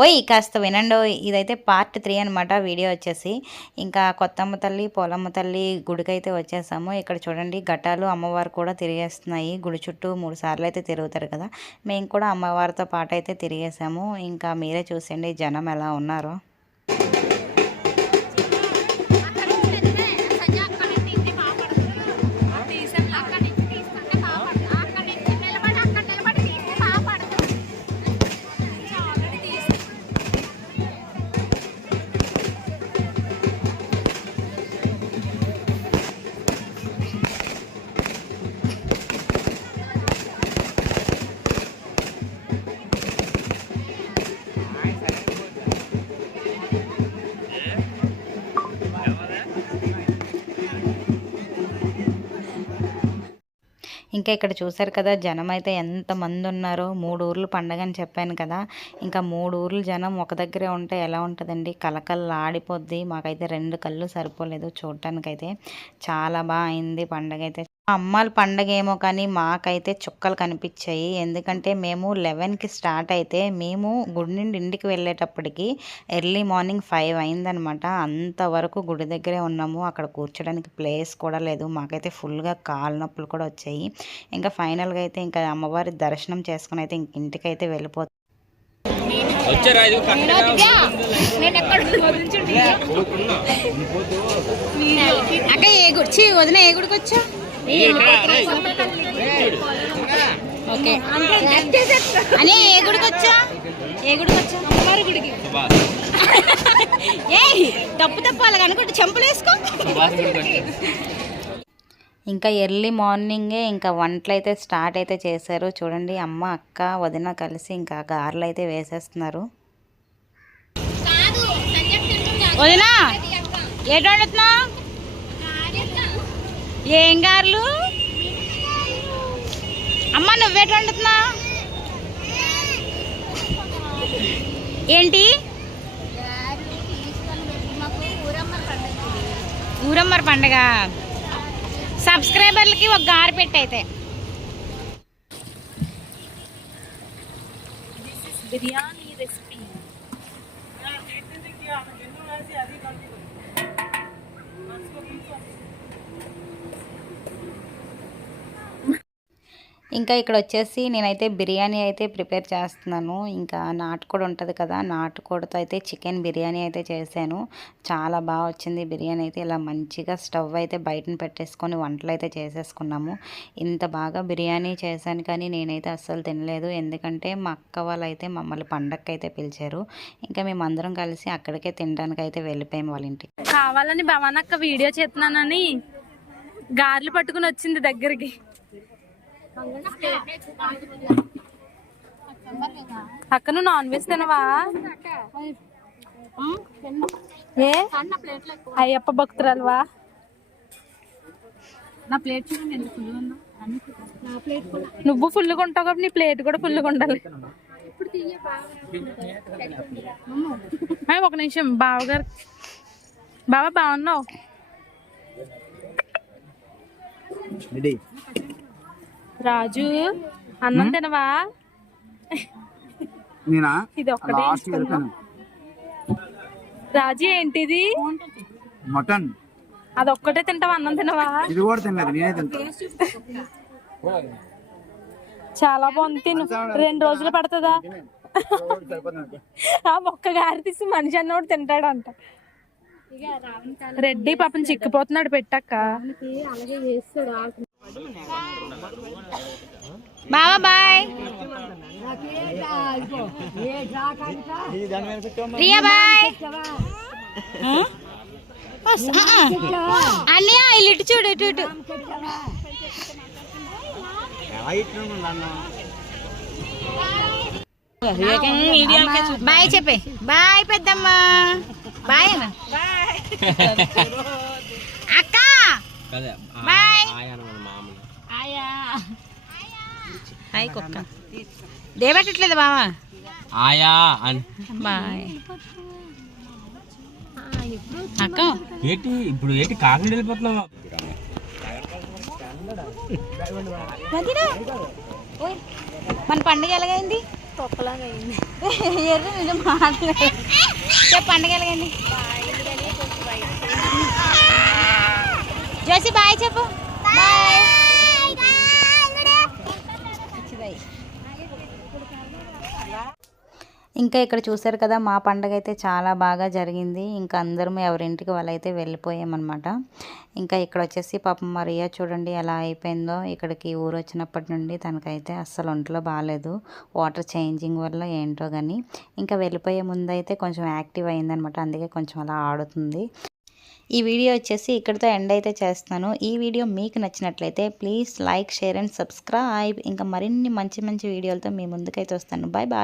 ఓయ్ కాస్త వినండి. ఇదైతే పార్ట్ త్రీ అనమాట వీడియో వచ్చేసి. ఇంకా కొత్తమ్మ తల్లి పొలమ్మ తల్లి గుడికైతే వచ్చేసాము. ఇక్కడ చూడండి ఘటాలు అమ్మవారు కూడా తిరిగేస్తున్నాయి. గుడి చుట్టూ మూడు సార్లు అయితే తిరుగుతారు కదా. మేము కూడా అమ్మవారితో పాటు అయితే తిరిగేసాము. ఇంకా మీరే చూసండి జనం ఎలా ఉన్నారో. ఇంకా ఇక్కడ చూసారు కదా జనం అయితే ఎంతమంది ఉన్నారో మూడు ఊర్లు పండగ అని చెప్పాను కదా. ఇంకా మూడు ఊర్లు జనం ఒక దగ్గరే ఉంటే ఎలా ఉంటుందండి? కలకల్లా ఆడిపోద్ది మాకైతే రెండు కళ్ళు సరిపోలేదు చూడటానికైతే చాలా బాగా అయింది పండగ అయితే అమ్మాల పండగ ఏమో కానీ మాకైతే చుక్కలు కనిపించాయి. ఎందుకంటే మేము లెవెన్కి స్టార్ట్ అయితే మేము గుడి నుండి ఇంటికి వెళ్ళేటప్పటికి ఎర్లీ మార్నింగ్ ఫైవ్ అయిందనమాట. అంతవరకు గుడి దగ్గరే ఉన్నాము. అక్కడ కూర్చోడానికి ప్లేస్ కూడా లేదు. మాకైతే ఫుల్గా కాళ్ళ నొప్పులు కూడా వచ్చాయి. ఇంకా ఫైనల్గా అయితే ఇంకా అమ్మవారి దర్శనం చేసుకుని అయితే ఇంక ఇంటికైతే వెళ్ళిపోతాం. వచ్చారా ఇది అక్క ఏ గుడి? వదిన ఏ గుడికి వచ్చా ఓకే. అని ఏ గుడికి వచ్చా? ఏ గుడికి వచ్చా? అమ్మవారి గుడికి. ఏ తప్పు తప్పు అలాగ అనుకుంటే చెంపలు వేసుకో. ఇంకా ఎర్లీ మార్నింగే ఇంకా వంటలు అయితే స్టార్ట్ అయితే చేశారు. చూడండి అమ్మ అక్క వదిన కలిసి ఇంకా గారెలు అయితే వేసేస్తున్నారు. వదినా ఏటి ఏం గారెలు? అమ్మ నువ్వేటి వండుతున్నా? ఏంటి? ఊరమ్మర్ పండగ. సబ్స్క్రైబర్లకి ఒక గారు పెట్టయితే బిర్యానీ రెసిపీ. ఇంకా ఇక్కడ వచ్చేసి నేనైతే బిర్యానీ అయితే ప్రిపేర్ చేస్తున్నాను. ఇంకా నాటుకోడి ఉంటుంది కదా నాటుకోడితో అయితే చికెన్ బిర్యానీ అయితే చేశాను. చాలా బాగా వచ్చింది బిర్యానీ అయితే. ఇలా మంచిగా స్టవ్ అయితే బయటను పెట్టేసుకొని వంటలు అయితే చేసేసుకున్నాము. ఇంత బాగా బిర్యానీ చేశాను కానీ నేనైతే అస్సలు తినలేదు. ఎందుకంటే మా అక్క వాళ్ళు అయితే మమ్మల్ని పండగకి అయితే పిలిచారు. ఇంకా మేము అందరం కలిసి అక్కడికే తినడానికి అయితే వెళ్ళిపోయాము వాళ్ళ ఇంటికి. కావాలని భవానక్క వీడియో చేస్తున్నానని గార్లు పట్టుకుని వచ్చింది దగ్గరికి. అక్క నువ్వు నాన్ వెజ్ తినవా? ఏ? అయ్యప్ప భక్తురాలువా? నా ప్లేట్ నువ్వు ఫుల్గా ఉంటావు కాబట్టి నీ ప్లేట్ కూడా ఫుల్గా ఉండాలి ఒక నిమిషం. బావగారు బావా బాగున్నావు? రాజు అన్నం తినవా? నేనా? రాజు ఏంటిది? మటన్. అది ఒక్కటే తింటావా? అన్నం తినవా? ఇది కూడా తినలేదు నేనే తింటా. చాలా బాగుంది తిను. రెండు రోజులు పడుతుందా? ఆ మొక్క గారి తీసి మనిషి అన్నోడు తింటాడంట. రెడ్డి పాపం చిక్కిపోతున్నాడు పెట్టక్క. బావా బాయ్. రియా బాయ్. అన్నయ్య ఇల్లు ఇటు చూడు ఇటు ఇటు. బాయ్ చెప్పే. బాయ్ పెద్దమ్మ. బాయ్ అన్న అక్క బాయ్ హాయ్ కుక్క దేవట్లేదు బావా ఆయా అని బాయ్ అక్క ఏంటి ఇప్పుడు ఏంటి కాకినాడ వెళ్ళిపోతున్నావా మన పండుగ ఎలాగైంది? తొక్కలాగా అయింది. ఎర్ర నిజం మాట్లాడు. చెప్పు పండగ ఎలాగండి జోసి బాయ్. చెప్పు బాయ్. ఇంకా ఇక్కడ చూసారు కదా మా పండగ అయితే చాలా బాగా జరిగింది. ఇంకా అందరం ఎవరింటికి వాళ్ళైతే వెళ్ళిపోయామన్నమాట. ఇంకా ఇక్కడ వచ్చేసి పాపం మరియా చూడండి ఎలా అయిపోయిందో. ఇక్కడికి ఊరు వచ్చినప్పటి నుండి తనకైతే అస్సలు ఒంట్లో బాగాలేదు వాటర్ చేంజింగ్ వల్ల ఏంటో కానీ ఇంకా వెళ్ళిపోయే ముందు అయితే కొంచెం యాక్టివ్ అయిందనమాట అందుకే కొంచెం అలా ఆడుతుంది. ఈ వీడియో వచ్చేసి ఇక్కడితో ఎండ్ అయితే చేస్తున్నాను. ఈ వీడియో మీకు నచ్చినట్లయితే please like share and subscribe. ఇంకా మరిన్ని మంచి మంచి వీడియోలతో మీ ముందుకైతే వస్తాను. Bye bye.